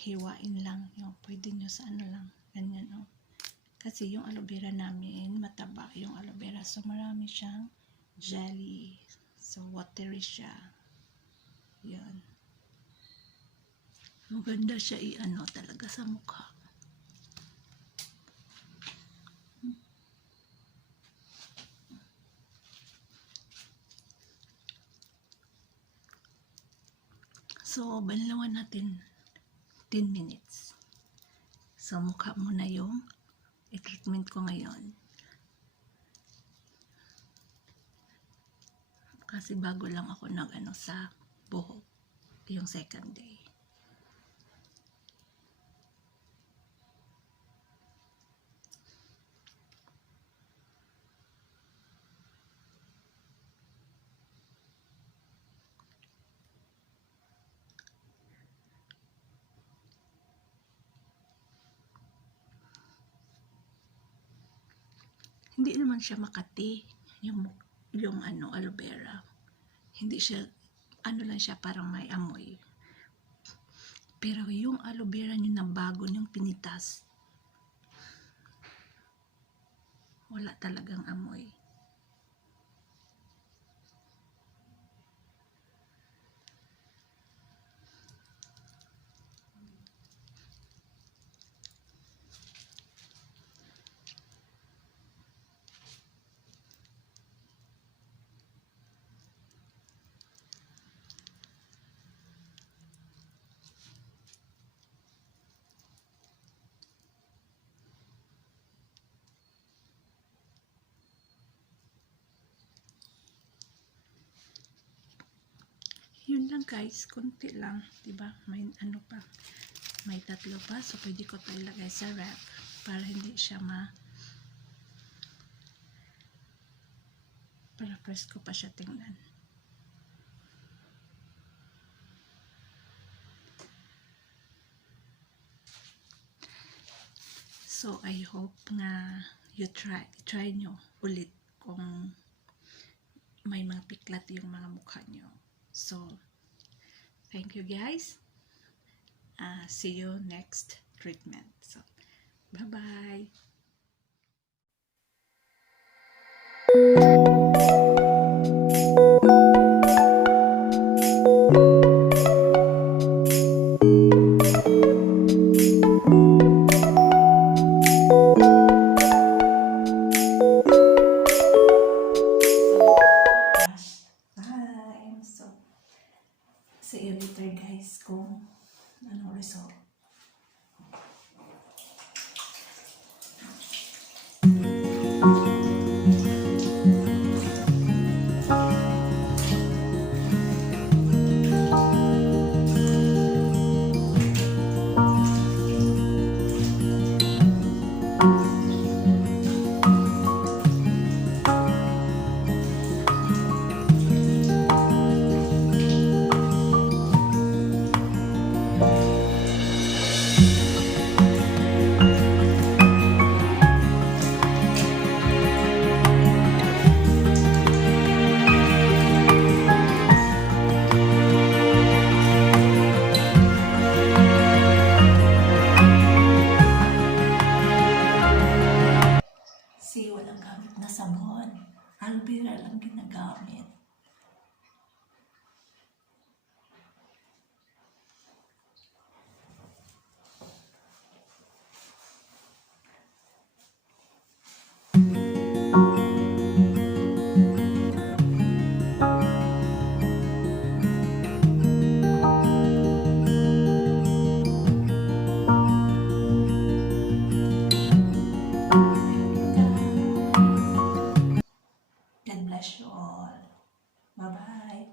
hiwain lang. Yung pwede nyo sa ano lang. Ganyan, oh. Kasi yung aloe vera namin, mataba yung aloe vera. So, marami siyang jelly. So, watery siya. Yan. Maganda siya i-ano talaga sa mukha. So, banlawan natin 10 minutes. So, mukha muna yung i-treatment ko ngayon. Kasi bago lang ako nag-ano sa buhok. Yung second day. Hindi naman siya makati yung ano aloe vera. Hindi siya ano lang siya parang may amoy. Pero yung aloe vera nyo na bago yung pinitas, wala talagang amoy. Yun lang guys, konti lang, 'di ba? May ano pa. May 3 pa, so pwede ko 'to ilagay sa wrap para hindi siya para presko pa siya tingnan. So I hope na you try nyo ulit kung may mga piklat yung mga mukha nyo. So, thank you guys. See you next treatment. So, bye-bye. See you later guys kung anong result. Walang gamit na sabon. Aloe vera lang ginagamit. God bless you all. Bye-bye.